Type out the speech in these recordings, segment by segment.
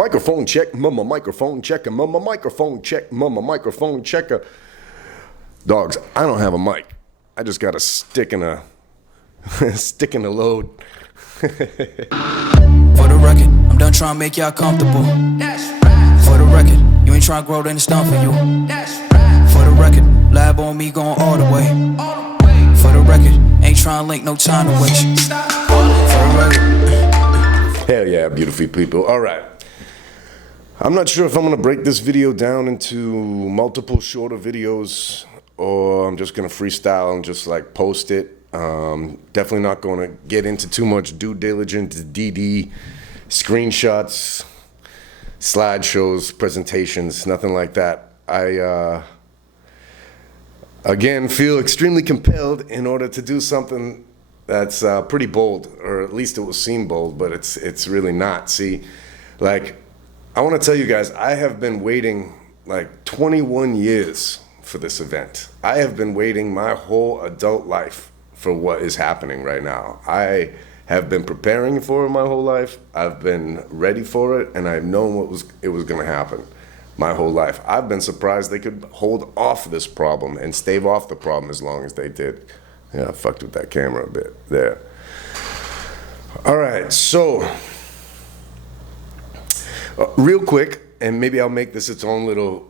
Microphone check, mama microphone checker, mama microphone check, mama microphone checker. Dogs, I don't have a mic. I just got a stick in a stick in the load. For the record, I'm done trying to make y'all comfortable. For the record, you ain't trying to grow, then it's done for you. For the record, lab on me going all the way. For the record, ain't trying to link, no time to waste. For the record. Hell yeah, beautiful people. All right. I'm not sure if I'm going to break this video down into multiple shorter videos or I'm just going to freestyle and just like post it. Definitely not going to get into too much due diligence, DD, screenshots, slideshows, presentations, nothing like that. I, again, feel extremely compelled in order to do something that's pretty bold, or at least it will seem bold, but it's really not. See, like, I want to tell you guys, I have been waiting like 21 years for this event. I have been waiting my whole adult life for what is happening right now. I have been preparing for it my whole life. I've been ready for it, and I've known it was going to happen my whole life. I've been surprised they could hold off this problem and stave off the problem as long as they did. Yeah, I fucked with that camera a bit there. All right, so real quick, and maybe I'll make this its own little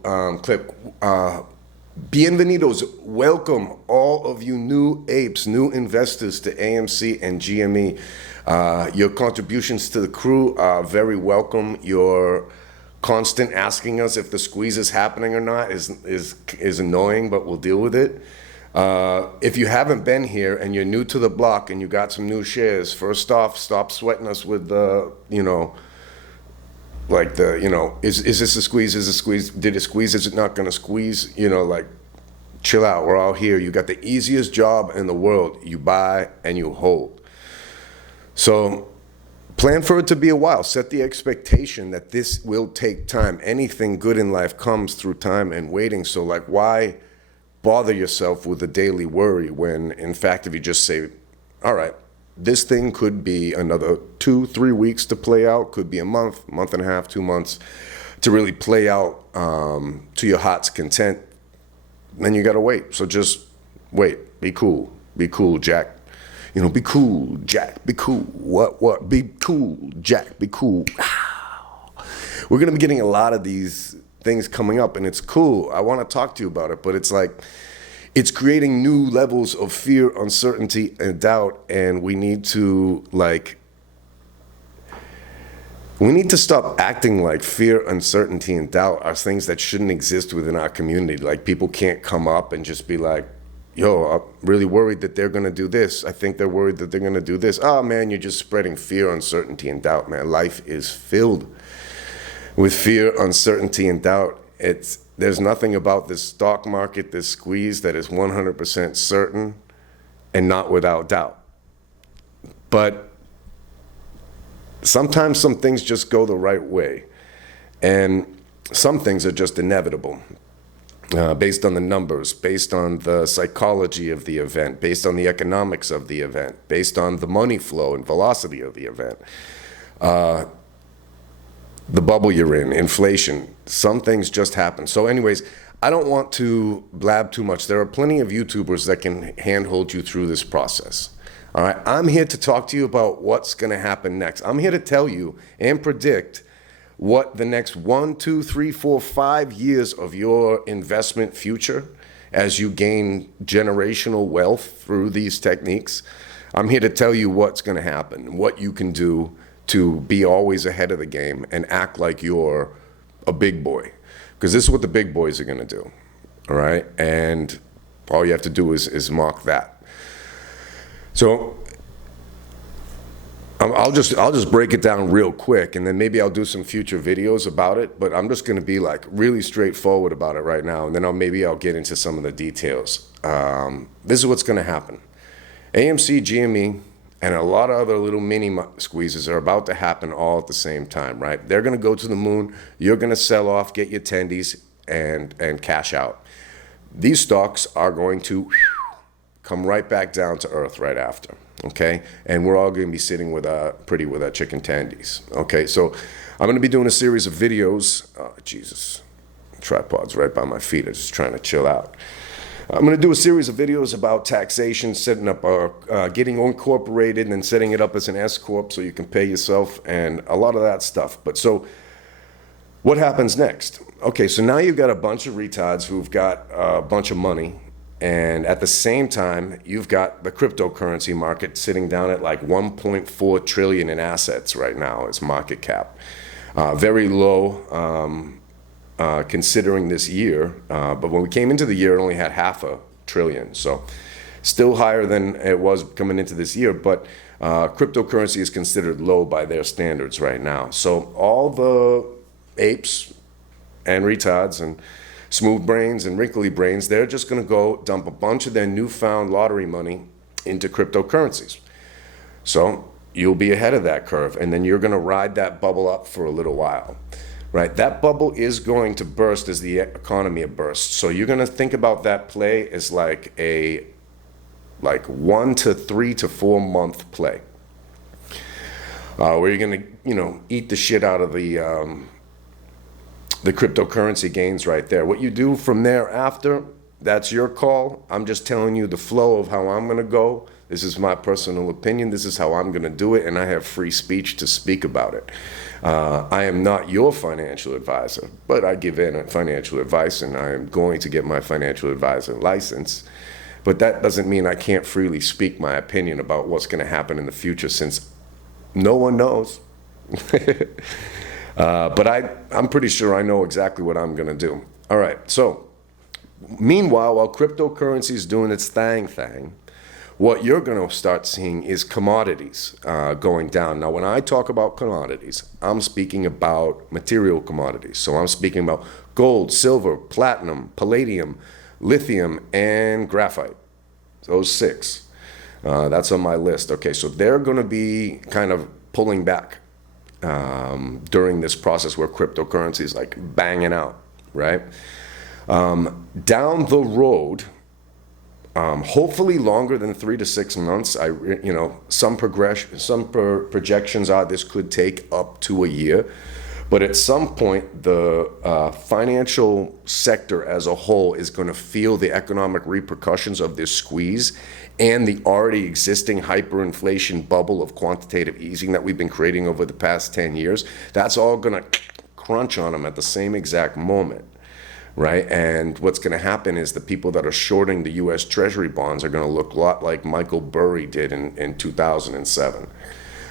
clip. Bienvenidos, welcome all of you new apes, new investors to AMC and GME. Your contributions to the crew are very welcome. Your constant asking us if the squeeze is happening or not is annoying, but we'll deal with it. If you haven't been here and you're new to the block and you got some new shares, first off, stop sweating us with the, like is this a squeeze? Is it a squeeze? Did it squeeze? Is it not going to squeeze? Like, chill out. We're all here. You got the easiest job in the world. You buy and you hold. So plan for it to be a while. Set the expectation that this will take time. Anything good in life comes through time and waiting. So, like, why bother yourself with a daily worry when, in fact, if you just say, all right, this thing could be another 2-3 weeks to play out, could be a month and a half, 2 months to really play out to your heart's content, then you got to wait. So just wait. Be cool. Be cool, Jack. Be cool, Jack. Be cool. What? Be cool, Jack. Be cool. We're going to be getting a lot of these things coming up, and it's cool. I want to talk to you about it, but it's like, it's creating new levels of fear, uncertainty, and doubt, and we need to stop acting like fear, uncertainty, and doubt are things that shouldn't exist within our community. Like, people can't come up and just be like, yo, I'm really worried that they're going to do this. I think they're worried that they're going to do this. Oh, man, you're just spreading fear, uncertainty, and doubt, man. Life is filled with fear, uncertainty, and doubt. There's nothing about this stock market, this squeeze, that is 100% certain and not without doubt. But sometimes some things just go the right way, and some things are just inevitable, based on the numbers, based on the psychology of the event, based on the economics of the event, based on the money flow and velocity of the event. The bubble you're in, inflation, some things just happen. So anyways, I don't want to blab too much. There are plenty of YouTubers that can handhold you through this process. All right, I'm here to talk to you about what's going to happen next. I'm here to tell you and predict what the next 1, 2, 3, 4, 5 years of your investment future, as you gain generational wealth through these techniques. I'm here to tell you what's going to happen, what you can do to be always ahead of the game and act like you're a big boy. Because this is what the big boys are going to do, all right? And all you have to do is mock that. So I'll just break it down real quick, and then maybe I'll do some future videos about it, but I'm just going to be like really straightforward about it right now, and then maybe I'll get into some of the details. This is what's going to happen. AMC, GME, and a lot of other little mini squeezes are about to happen all at the same time, right? They're going to go to the moon. You're going to sell off, get your tendies, and cash out. These stocks are going to come right back down to earth right after, okay? And we're all going to be sitting with pretty with our chicken tendies, okay? So I'm going to be doing a series of videos. Oh, Jesus, tripod's right by my feet. I'm just trying to chill out. I'm going to do a series of videos about taxation, setting up getting incorporated and then setting it up as an S corp so you can pay yourself and a lot of that stuff. But so what happens next? Okay, so now you've got a bunch of retards who've got a bunch of money, and at the same time, you've got the cryptocurrency market sitting down at like 1.4 trillion in assets right now as market cap. Very low considering this year, but when we came into the year, it only had $500 billion. So still higher than it was coming into this year, but cryptocurrency is considered low by their standards right now. So all the apes and retards and smooth brains and wrinkly brains, they're just going to go dump a bunch of their newfound lottery money into cryptocurrencies. So you'll be ahead of that curve, and then you're going to ride that bubble up for a little while, right? That bubble is going to burst as the economy bursts. So you're going to think about that play as like a 1 to 3 to 4 month play, where you're going to eat the shit out of the cryptocurrency gains right there. What you do from there after, that's your call. I'm just telling you the flow of how I'm going to go. This is my personal opinion. This is how I'm going to do it, and I have free speech to speak about it. I am not your financial advisor, but I give in financial advice, and I am going to get my financial advisor license. But that doesn't mean I can't freely speak my opinion about what's going to happen in the future, since no one knows. But I'm pretty sure I know exactly what I'm going to do. All right, so meanwhile, while cryptocurrency is doing its thing, what you're going to start seeing is commodities going down. Now, when I talk about commodities, I'm speaking about material commodities. So I'm speaking about gold, silver, platinum, palladium, lithium, and graphite. Those 6. That's on my list. Okay, so they're going to be kind of pulling back during this process where cryptocurrency is like banging out, right? Down the road, hopefully longer than 3 to 6 months. Some projections are this could take up to a year, but at some point the financial sector as a whole is going to feel the economic repercussions of this squeeze and the already existing hyperinflation bubble of quantitative easing that we've been creating over the past 10 years. That's all going to crunch on them at the same exact moment, right? And what's going to happen is the people that are shorting the U.S. Treasury bonds are going to look a lot like Michael Burry did in 2007.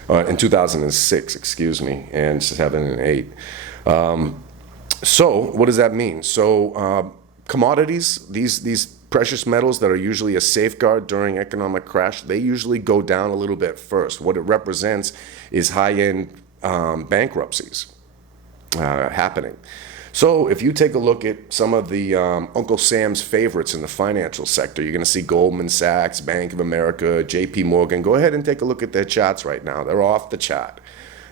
In 2006, excuse me, and 7 and 8. So what does that mean? So commodities, these precious metals that are usually a safeguard during economic crash, they usually go down a little bit first. What it represents is high-end bankruptcies happening. So if you take a look at some of the Uncle Sam's favorites in the financial sector, you're going to see Goldman Sachs, Bank of America, JP Morgan. Go ahead and take a look at their charts right now. They're off the chart.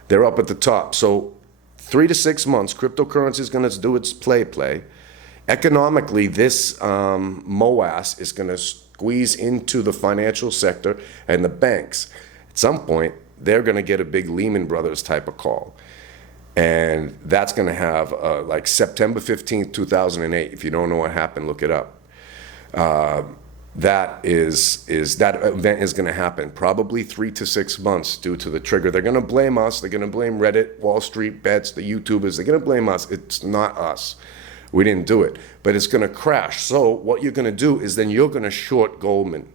They're up at the top. So 3 to 6 months, cryptocurrency is going to do its play. Economically, this morass is going to squeeze into the financial sector and the banks. At some point, they're going to get a big Lehman Brothers type of call. And that's going to have like September 15th, 2008. If you don't know what happened, look it up. That event is going to happen probably 3 to 6 months due to the trigger. They're going to blame us. They're going to blame Reddit, Wall Street Bets, the YouTubers. They're going to blame us. It's not us. We didn't do it. But it's going to crash. So what you're going to do is then you're going to short Goldman.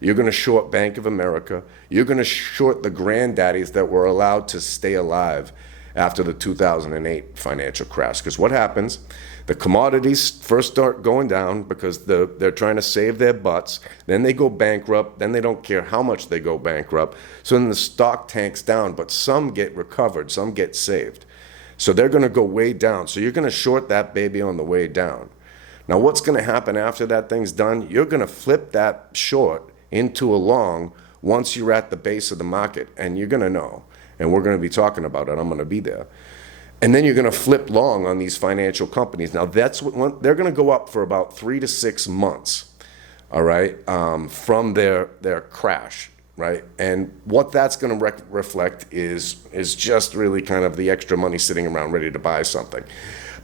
You're going to short Bank of America. You're going to short the granddaddies that were allowed to stay alive after the 2008 financial crash. Because what happens, the commodities first start going down because they're trying to save their butts. Then they go bankrupt. Then they don't care how much they go bankrupt. So then the stock tanks down, but some get recovered, some get saved. So they're going to go way down. So you're going to short that baby on the way down. Now what's going to happen after that thing's done? You're going to flip that short into a long once you're at the base of the market, and you're going to know. And we're going to be talking about it. I'm going to be there. And then you're going to flip long on these financial companies. Now, that's what they're going to go up for about 3 to 6 months, all right, from their crash. right? And what that's going to reflect is just really kind of the extra money sitting around ready to buy something.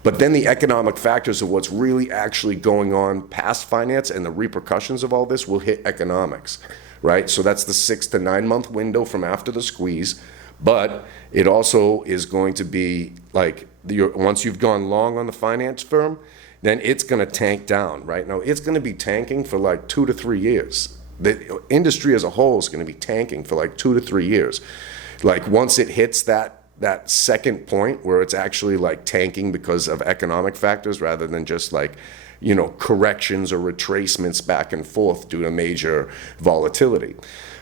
But then the economic factors of what's really actually going on past finance and the repercussions of all this will hit economics, right? So that's the 6 to 9 month window from after the squeeze. But it also is going to be like, once you've gone long on the finance firm, then it's going to tank down, right? Now, it's going to be tanking for like 2 to 3 years. The industry as a whole is going to be tanking for like 2 to 3 years. Like once it hits that second point where it's actually like tanking because of economic factors rather than just like, you know, corrections or retracements back and forth due to major volatility.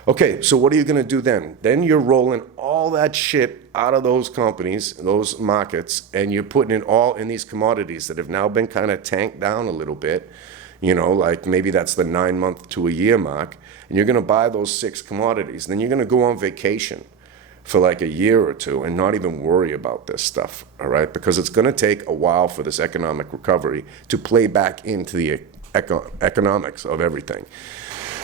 Okay, so what are you going to do then? Then you're rolling all that shit out of those companies, those markets, and you're putting it all in these commodities that have now been kind of tanked down a little bit. You know, like maybe that's the 9 month to a year mark, and you're going to buy those 6 commodities. Then you're going to go on vacation for like a year or two and not even worry about this stuff, all right? Because it's going to take a while for this economic recovery to play back into the economics of everything.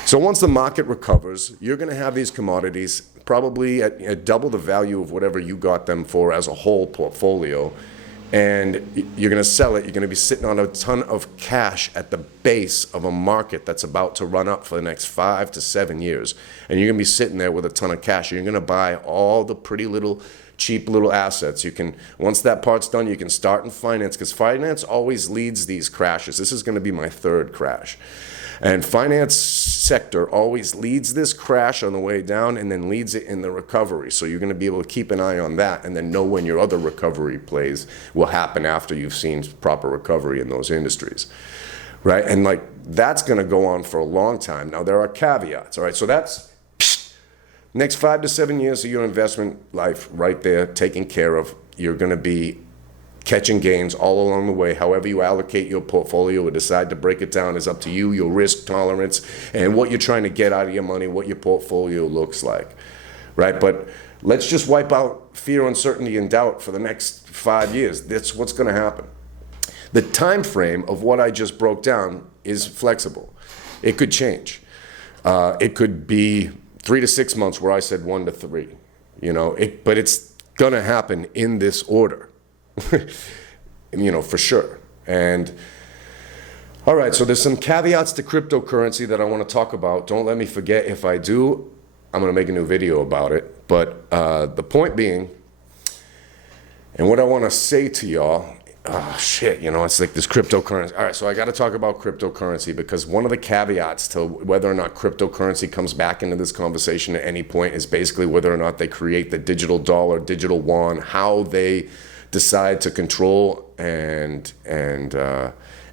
So once the market recovers, you're going to have these commodities probably at double the value of whatever you got them for as a whole portfolio. And you're going to sell it. You're going to be sitting on a ton of cash at the base of a market that's about to run up for the next 5 to 7 years. And you're going to be sitting there with a ton of cash. And you're going to buy all the pretty little, cheap little assets. You can, once that part's done, you can start in finance, because finance always leads these crashes. This is going to be my 3rd crash. And finance sector always leads this crash on the way down and then leads it in the recovery. So you're going to be able to keep an eye on that and then know when your other recovery plays will happen after you've seen proper recovery in those industries, right? And like that's going to go on for a long time. Now there are caveats, all right? So that's next 5 to 7 years of your investment life right there taken care of. You're going to be catching gains all along the way. However you allocate your portfolio or decide to break it down is up to you, your risk tolerance, and what you're trying to get out of your money, what your portfolio looks like, right? But let's just wipe out fear, uncertainty, and doubt for the next 5 years. That's what's going to happen. The time frame of what I just broke down is flexible. It could change. It could be 3 to 6 months where I said 1 to 3, you know, but it's going to happen in this order. You know, for sure. And all right, so there's some caveats to cryptocurrency that I want to talk about. Don't let me forget. If I do, I'm going to make a new video about it. But the point being, and what I want to say to y'all, oh shit, you know, it's like this cryptocurrency. All right, so I got to talk about cryptocurrency, because one of the caveats to whether or not cryptocurrency comes back into this conversation at any point is basically whether or not they create the digital dollar, digital yuan, how they decide to control and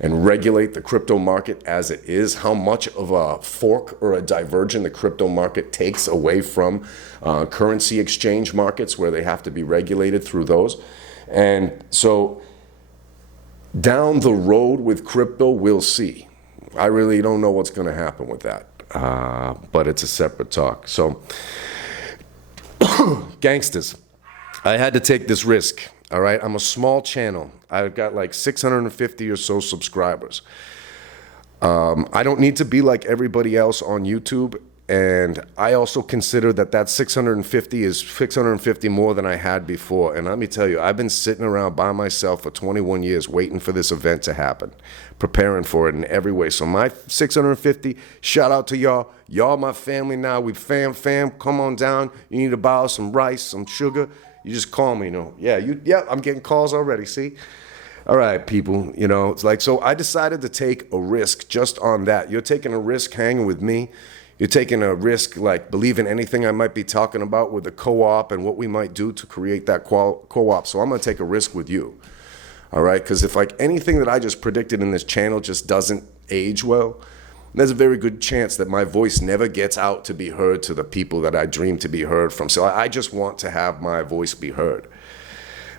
regulate the crypto market as it is, how much of a fork or a diversion the crypto market takes away from currency exchange markets where they have to be regulated through those. And so down the road with crypto, we'll see. I really don't know what's going to happen with that, but it's a separate talk. So gangsters, I had to take this risk. All right, I'm a small channel. I've got like 650 or so subscribers. I don't need to be like everybody else on YouTube. And I also consider that 650 is 650 more than I had before. And let me tell you, I've been sitting around by myself for 21 years waiting for this event to happen, preparing for it in every way. So my 650, shout out to y'all. Y'all my family now. We fam, come on down. You need to buy some rice, some sugar. You just call me, you know. Yeah, I'm getting calls already, see? All right, people, you know, it's like, so I decided to take a risk just on that. You're taking a risk hanging with me. You're taking a risk, like, believing anything I might be talking about with the co-op and what we might do to create that co-op. So I'm going to take a risk with you, all right? Because if, like, anything that I just predicted in this channel just doesn't age well, there's a very good chance that my voice never gets out to be heard to the people that I dream to be heard from. So I just want to have my voice be heard,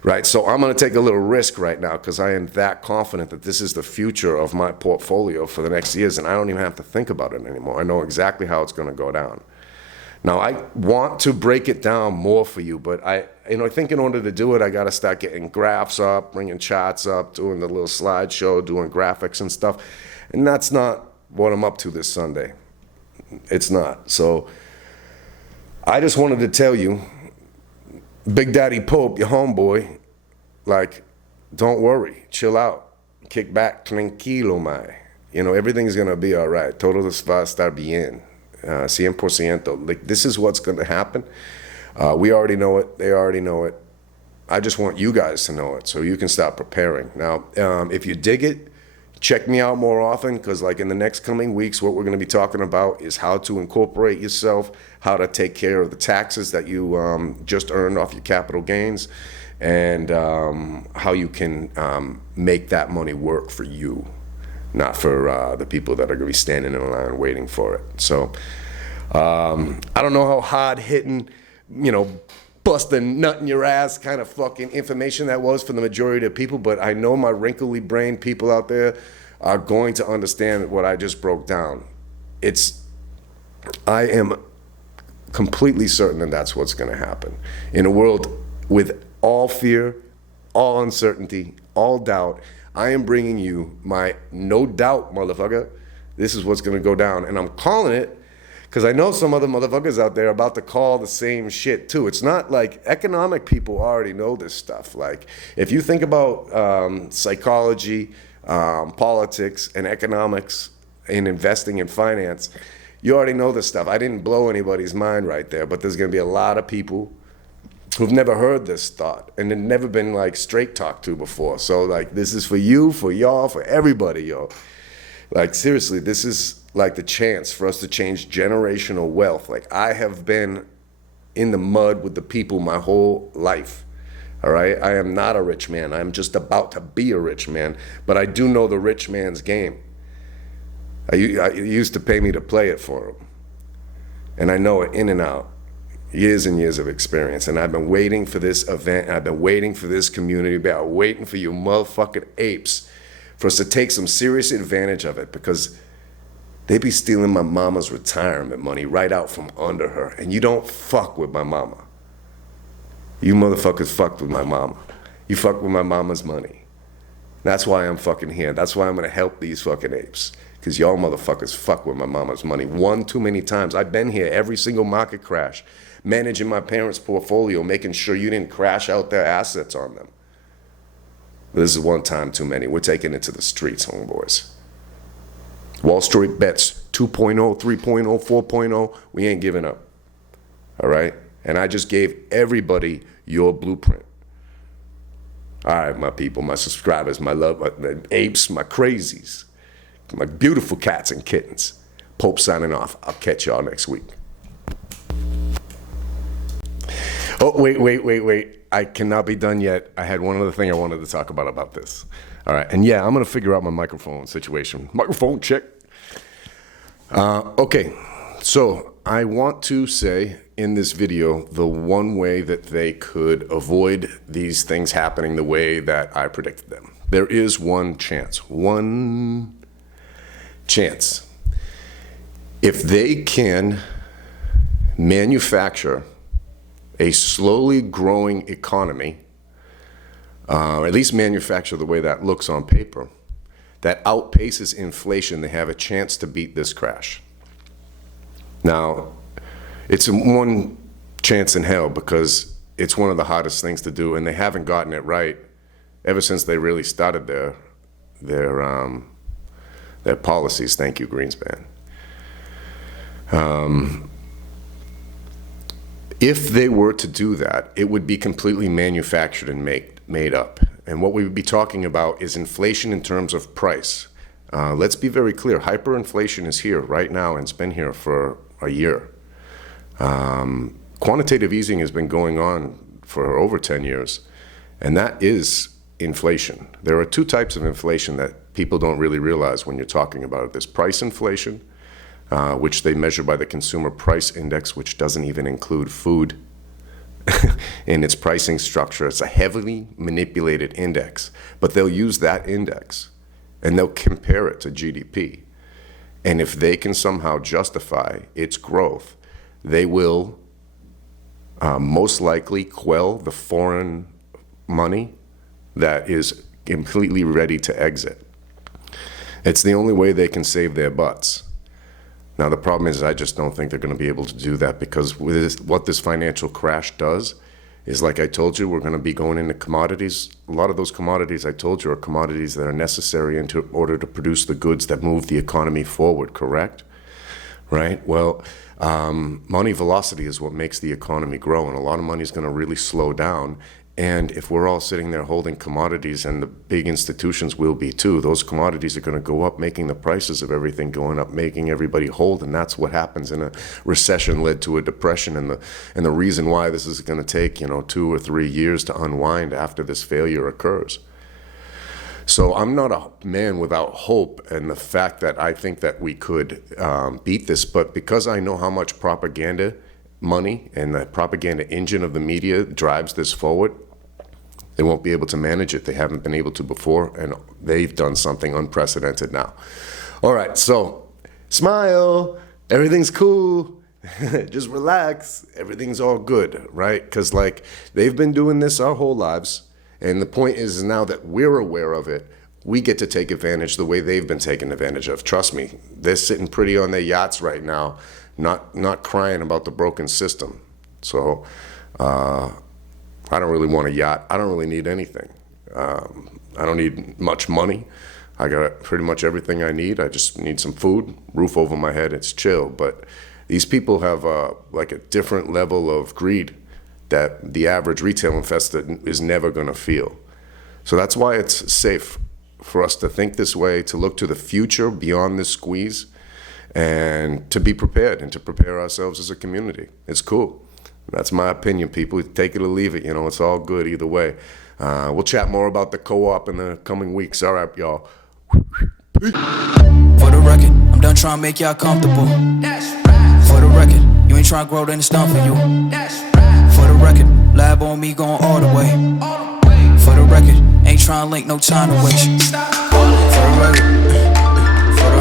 right? So I'm going to take a little risk right now because I am that confident that this is the future of my portfolio for the next years, and I don't even have to think about it anymore. I know exactly how it's going to go down. Now, I want to break it down more for you, but I think in order to do it, I got to start getting graphs up, bringing charts up, doing the little slideshow, doing graphics and stuff, and that's not what I'm up to this Sunday. It's not. So I just wanted to tell you, Big Daddy Pope, your homeboy, like, don't worry, chill out, kick back, tranquilo, mae. You know, everything's gonna be all right. Todo va a estar bien, 100%. Like, this is what's gonna happen. We already know it, they already know it. I just want you guys to know it so you can start preparing. Now, if you dig it, check me out more often, because like in the next coming weeks, what we're going to be talking about is how to incorporate yourself, how to take care of the taxes that you just earned off your capital gains, and how you can make that money work for you, not for the people that are going to be standing in line waiting for it. So I don't know how hard-hitting, you know, busting nut in your ass kind of fucking information that was for the majority of people, but I know my wrinkly brain people out there are going to understand what I just broke down. I am completely certain that that's what's going to happen. In a world with all fear, all uncertainty, all doubt, I am bringing you my no doubt, motherfucker. This is what's going to go down, and I'm calling it because I know some other motherfuckers out there are about to call the same shit too. It's not like economic people already know this stuff. Like, if you think about psychology, politics, and economics in investing in finance, you already know this stuff. I didn't blow anybody's mind right there, but there's gonna be a lot of people who've never heard this thought and have never been like straight talked to before. So like, this is for you, for y'all, for everybody, yo. Like, seriously, this is like the chance for us to change generational wealth. Like, I have been in the mud with the people my whole life, all right? I am not a rich man. I'm just about to be a rich man, but I do know the rich man's game. I used to pay me to play it for him, and I know it in and out. Years and years of experience, and I've been waiting for this event. I've been waiting for this community. I've been waiting for you motherfucking apes for us to take some serious advantage of it, because they be stealing my mama's retirement money right out from under her. And you don't fuck with my mama. You motherfuckers fucked with my mama. You fuck with my mama's money. That's why I'm fucking here. That's why I'm gonna help these fucking apes. Because y'all motherfuckers fuck with my mama's money one too many times. I've been here every single market crash, managing my parents' portfolio, making sure you didn't crash out their assets on them. This is one time too many. We're taking it to the streets, homeboys. Wall Street bets 2.0, 3.0, 4.0, we ain't giving up, all right? And I just gave everybody your blueprint. All right, my people, my subscribers, my love, my apes, my crazies, my beautiful cats and kittens. Pope signing off. I'll catch y'all next week. Oh, wait. I cannot be done yet. I had one other thing I wanted to talk about this. All right, and yeah, I'm gonna figure out my microphone situation. Microphone check. Okay, so I want to say in this video the one way that they could avoid these things happening the way that I predicted them. There is one chance. If they can manufacture a slowly growing economy, or at least manufacture the way that looks on paper, that outpaces inflation, they have a chance to beat this crash. Now, it's one chance in hell, because it's one of the hardest things to do, and they haven't gotten it right ever since they really started their policies. Thank you, Greenspan. If they were to do that, it would be completely manufactured and made up. And what we would be talking about is inflation in terms of price. Let's be very clear. Hyperinflation is here right now, and it's been here for a year. Quantitative easing has been going on for over 10 years, and that is inflation. There are two types of inflation that people don't really realize when you're talking about it. There's price inflation, which they measure by the Consumer Price Index, which doesn't even include food in its pricing structure. It's a heavily manipulated index, but they'll use that index and they'll compare it to GDP. And if they can somehow justify its growth, they will most likely quell the foreign money that is completely ready to exit. It's the only way they can save their butts. Now, the problem is I just don't think they're going to be able to do that, because with this, what this financial crash does is, like I told you, we're going to be going into commodities. A lot of those commodities I told you are commodities that are necessary in order to produce the goods that move the economy forward, correct? Right? Well, money velocity is what makes the economy grow, and a lot of money is going to really slow down. And if we're all sitting there holding commodities, and the big institutions will be too, those commodities are going to go up, making the prices of everything going up, making everybody hold. And that's what happens in a recession led to a depression. And the reason why this is going to take, 2 or 3 years to unwind after this failure occurs. So I'm not a man without hope, and the fact that I think that we could beat this, but because I know how much propaganda money and the propaganda engine of the media drives this forward, they won't be able to manage it. They haven't been able to before, and they've done something unprecedented now. All right, so smile, everything's cool, just relax, everything's all good, right? Because they've been doing this our whole lives, and the point is now that we're aware of it, we get to take advantage the way they've been taken advantage of. Trust me, they're sitting pretty on their yachts right now, not crying about the broken system. So I don't really want a yacht. I don't really need anything. I don't need much money. I got pretty much everything I need. I just need some food, roof over my head. It's chill. But these people have a different level of greed that the average retail investor is never going to feel. So that's why it's safe for us to think this way, to look to the future beyond this squeeze, and to be prepared and to prepare ourselves as a community. It's cool. That's my opinion, people. Take it or leave it. It's all good either way. We'll chat more about the co-op in the coming weeks. All right, y'all. Peace. For the record, I'm done trying to make y'all comfortable. For the record, you ain't trying to grow, then it's done for you. For the record, lab on me going all the way. For the record, ain't trying to link, no time to waste.